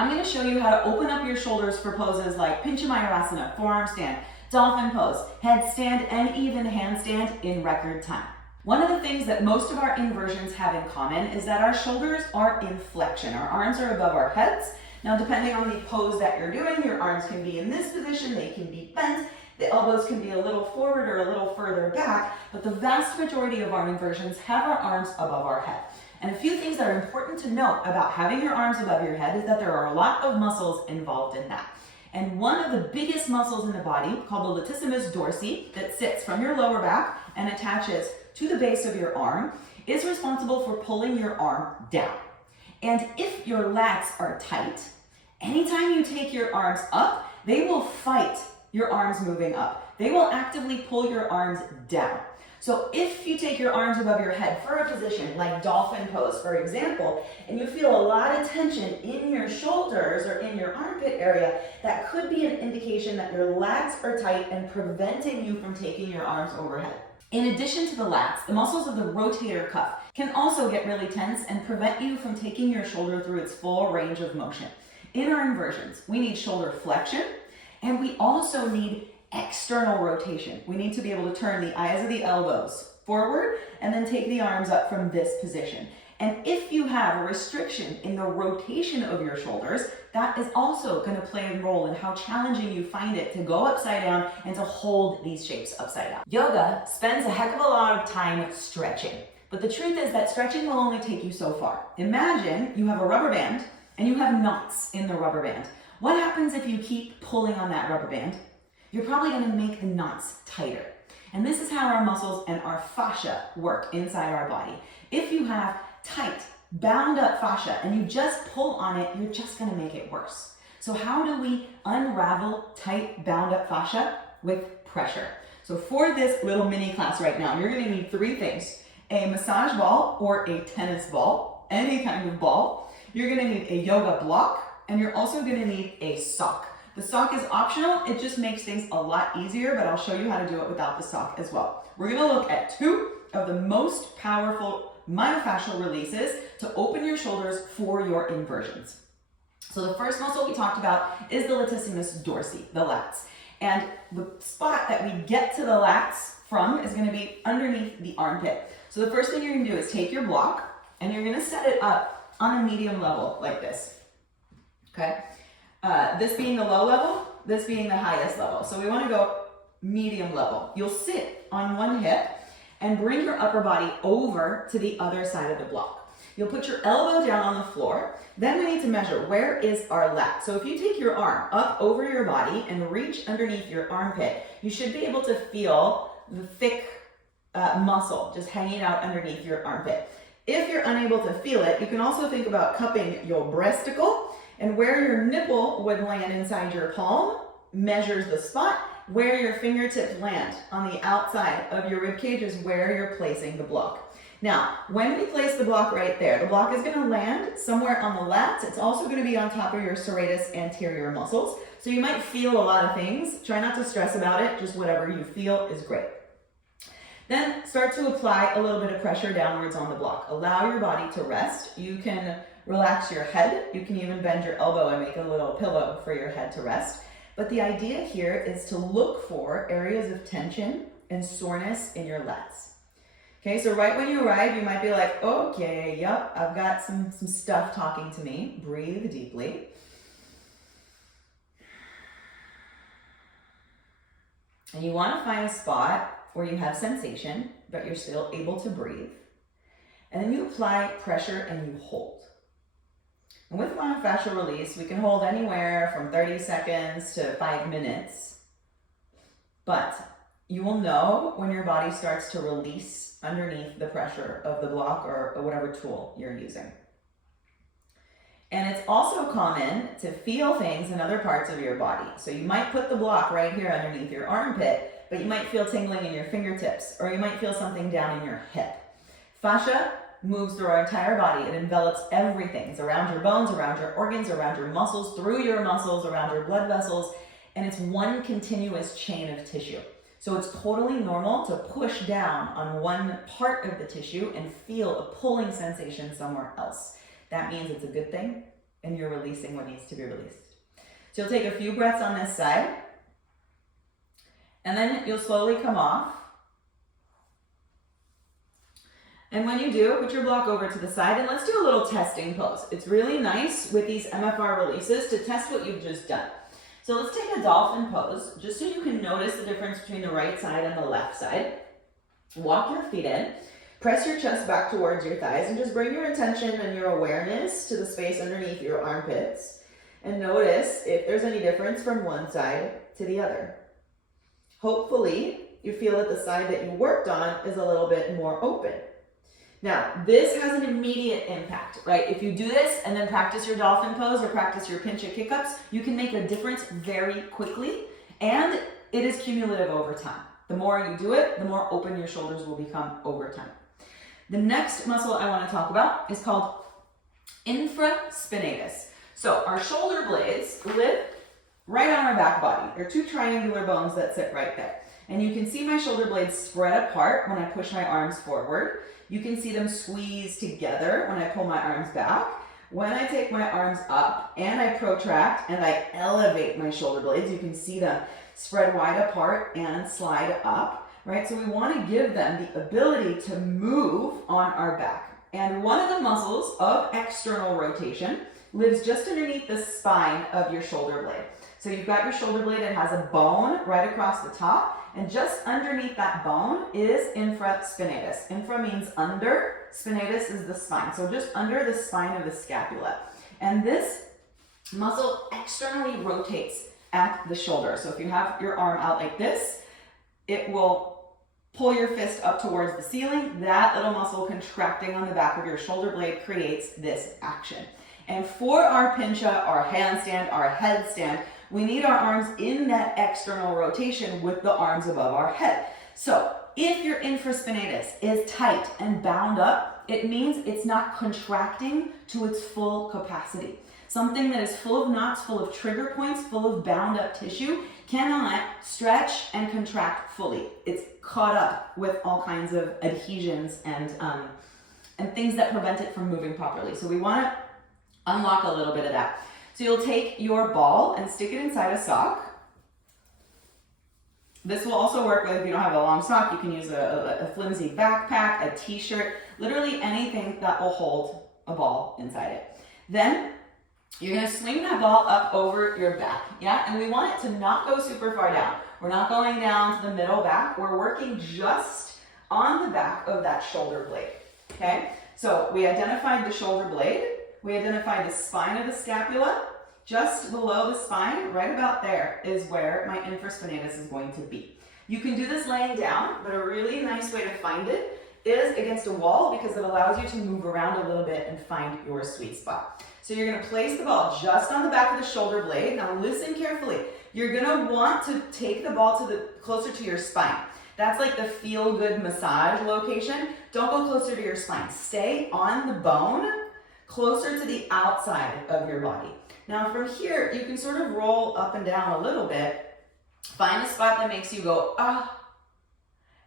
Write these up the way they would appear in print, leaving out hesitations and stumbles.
I'm going to show you how to open up your shoulders for poses like Pincha, forearm stand, dolphin pose, headstand, and even handstand in record time. One of the things that most of our inversions have in common is that our shoulders are in flexion. Our arms are above our heads. Now, depending on the pose that you're doing, your arms can be in this position, they can be bent, the elbows can be a little forward or a little further back, but the vast majority of our inversions have our arms above our head. And a few things that are important to note about having your arms above your head is that there are a lot of muscles involved in that. And one of the biggest muscles in the body, called the latissimus dorsi, that sits from your lower back and attaches to the base of your arm, is responsible for pulling your arm down. And if your lats are tight, anytime you take your arms up, they will fight your arms moving up. They will actively pull your arms down. So if you take your arms above your head for a position like dolphin pose, for example, and you feel a lot of tension in your shoulders or in your armpit area, that could be an indication that your lats are tight and preventing you from taking your arms overhead. In addition to the lats, the muscles of the rotator cuff can also get really tense and prevent you from taking your shoulder through its full range of motion. In our inversions, we need shoulder flexion, and we also need external rotation. We need to be able to turn the eyes of the elbows forward and then take the arms up from this position. And if you have a restriction in the rotation of your shoulders, that is also going to play a role in how challenging you find it to go upside down and to hold these shapes upside down. Yoga spends a heck of a lot of time stretching, but the truth is that stretching will only take you so far. Imagine you have a rubber band and you have knots in the rubber band. What happens if you keep pulling on that rubber band? You're probably going to make the knots tighter. And this is how our muscles and our fascia work inside our body. If you have tight, bound up fascia and you just pull on it, you're just going to make it worse. So how do we unravel tight, bound up fascia? With pressure. So for this little mini class right now, you're going to need three things: a massage ball or a tennis ball, any kind of ball. You're going to need a yoga block, and you're also going to need a sock. The sock is optional. It just makes things a lot easier, but I'll show you how to do it without the sock as well. We're going to look at two of the most powerful myofascial releases to open your shoulders for your inversions. So the first muscle we talked about is the latissimus dorsi, the lats. And the spot that we get to the lats from is going to be underneath the armpit. So the first thing you're going to do is take your block and you're going to set it up on a medium level like this. Okay? This being the low level, this being the highest level. So we want to go medium level. You'll sit on one hip and bring your upper body over to the other side of the block. You'll put your elbow down on the floor. Then we need to measure, where is our lat? So if you take your arm up over your body and reach underneath your armpit, you should be able to feel the thick muscle just hanging out underneath your armpit. If you're unable to feel it, you can also think about cupping your breasticle, and where your nipple would land inside your palm measures the spot. Where your fingertips land on the outside of your rib cage is where you're placing the block. Now, when we place the block right there, the block is going to land somewhere on the lats. It's also going to be on top of your serratus anterior muscles. So you might feel a lot of things. Try not to stress about it. Just whatever you feel is great. Then start to apply a little bit of pressure downwards on the block. Allow your body to rest. You can relax your head. You can even bend your elbow and make a little pillow for your head to rest. But the idea here is to look for areas of tension and soreness in your lats. Okay, so right when you arrive, you might be like, okay, yep, I've got some stuff talking to me. Breathe deeply. And you want to find a spot where you have sensation, but you're still able to breathe. And then you apply pressure and you hold. And with myofascial release, we can hold anywhere from 30 seconds to 5 minutes. But you will know when your body starts to release underneath the pressure of the block or whatever tool you're using. And it's also common to feel things in other parts of your body. So you might put the block right here underneath your armpit, but you might feel tingling in your fingertips, or you might feel something down in your hip. Fascia moves through our entire body. It envelops everything. It's around your bones, around your organs, around your muscles, through your muscles, around your blood vessels, and it's one continuous chain of tissue. So it's totally normal to push down on one part of the tissue and feel a pulling sensation somewhere else. That means it's a good thing, and you're releasing what needs to be released. So you'll take a few breaths on this side, and then you'll slowly come off. And when you do, put your block over to the side, and let's do a little testing pose. It's really nice with these MFR releases to test what you've just done. So let's take a dolphin pose, just so you can notice the difference between the right side and the left side. Walk your feet in, press your chest back towards your thighs, and just bring your attention and your awareness to the space underneath your armpits. And notice if there's any difference from one side to the other. Hopefully, you feel that the side that you worked on is a little bit more open. Now, this has an immediate impact, right? If you do this and then practice your dolphin pose or practice your Pincha kick-ups, you can make a difference very quickly, and it is cumulative over time. The more you do it, the more open your shoulders will become over time. The next muscle I want to talk about is called infraspinatus. So our shoulder blades live right on our back body. They're two triangular bones that sit right there. And you can see my shoulder blades spread apart when I push my arms forward. You can see them squeeze together when I pull my arms back. When I take my arms up and I protract and I elevate my shoulder blades, you can see them spread wide apart and slide up, right? So we want to give them the ability to move on our back. And one of the muscles of external rotation lives just underneath the spine of your shoulder blade. So you've got your shoulder blade, it has a bone right across the top, and just underneath that bone is infraspinatus. Infra means under, spinatus is the spine. So just under the spine of the scapula. And this muscle externally rotates at the shoulder. So if you have your arm out like this, it will pull your fist up towards the ceiling. That little muscle contracting on the back of your shoulder blade creates this action. And for our Pincha, our handstand, our headstand, we need our arms in that external rotation with the arms above our head. So if your infraspinatus is tight and bound up, it means it's not contracting to its full capacity. Something that is full of knots, full of trigger points, full of bound up tissue cannot stretch and contract fully. It's caught up with all kinds of adhesions and things that prevent it from moving properly. So we want to unlock a little bit of that. So you'll take your ball and stick it inside a sock. This will also work if you don't have a long sock. You can use a flimsy backpack, a t-shirt, literally anything that will hold a ball inside it. Then you're going to swing that ball up over your back, yeah? And we want it to not go super far down. We're not going down to the middle back. We're working just on the back of that shoulder blade, okay? So we identified the shoulder blade. We identified the spine of the scapula. Just below the spine, right about there, is where my infraspinatus is going to be. You can do this laying down, but a really nice way to find it is against a wall because it allows you to move around a little bit and find your sweet spot. So you're going to place the ball just on the back of the shoulder blade. Now listen carefully. You're going to want to take the ball closer to your spine. That's like the feel-good massage location. Don't go closer to your spine. Stay on the bone, closer to the outside of your body. Now from here, you can sort of roll up and down a little bit. Find a spot that makes you go, ah.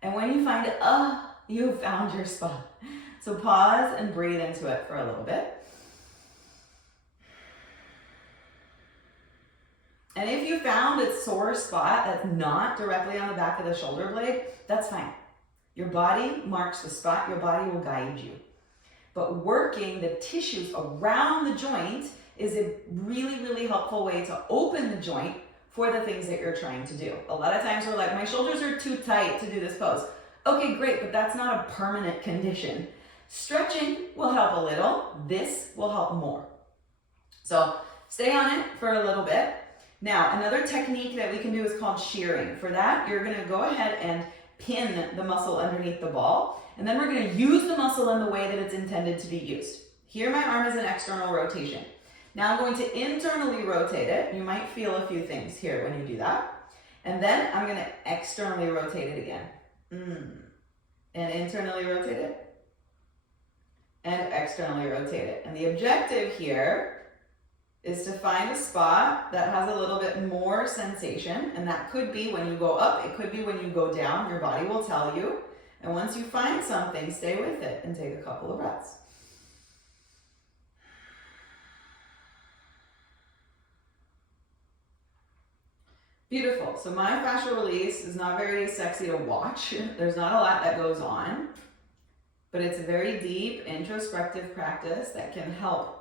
And when you find it, ah, you found your spot. So pause and breathe into it for a little bit. And if you found a sore spot that's not directly on the back of the shoulder blade, that's fine. Your body marks the spot, your body will guide you. But working the tissues around the joint is a really, really helpful way to open the joint for the things that you're trying to do. A lot of times we're like, my shoulders are too tight to do this pose. Okay, great, but that's not a permanent condition. Stretching will help a little. This will help more. So stay on it for a little bit. Now, another technique that we can do is called shearing. For that, you're gonna go ahead and pin the muscle underneath the ball, and then we're gonna use the muscle in the way that it's intended to be used. Here, my arm is an external rotation. Now I'm going to internally rotate it. You might feel a few things here when you do that. And then I'm gonna externally rotate it again. And internally rotate it. And externally rotate it. And the objective here is to find a spot that has a little bit more sensation, and that could be when you go up, it could be when you go down, your body will tell you. And once you find something, stay with it and take a couple of breaths. Beautiful. So myofascial release is not very sexy to watch. There's not a lot that goes on, but it's a very deep introspective practice that can help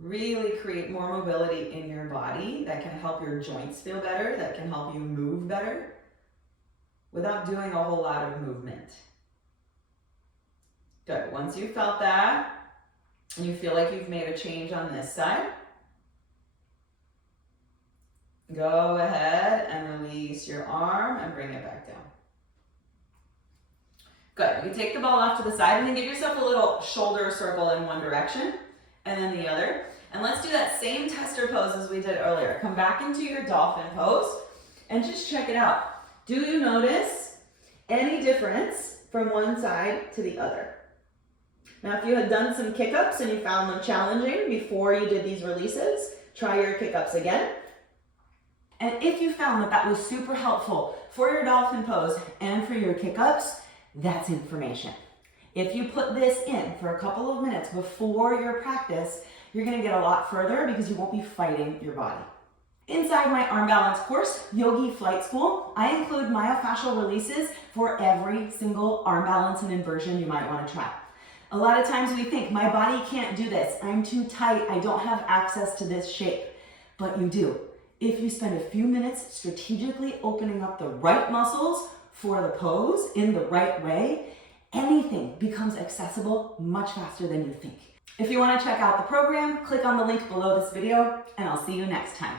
really create more mobility in your body, that can help your joints feel better, that can help you move better without doing a whole lot of movement. Good. Once you've felt that and you feel like you've made a change on this side, go ahead and release your arm and bring it back down. Good. You take the ball off to the side and then give yourself a little shoulder circle in one direction and then the other. And let's do that same tester pose as we did earlier. Come back into your dolphin pose and just check it out. Do you notice any difference from one side to the other? Now, if you had done some kick-ups and you found them challenging before you did these releases, try your kick-ups again. And if you found that that was super helpful for your dolphin pose and for your kick-ups, that's information. If you put this in for a couple of minutes before your practice, you're gonna get a lot further because you won't be fighting your body. Inside my arm balance course, Yogi Flight School, I include myofascial releases for every single arm balance and inversion you might wanna try. A lot of times we think, my body can't do this, I'm too tight, I don't have access to this shape, but you do. If you spend a few minutes strategically opening up the right muscles for the pose in the right way, anything becomes accessible much faster than you think. If you want to check out the program, click on the link below this video, and I'll see you next time.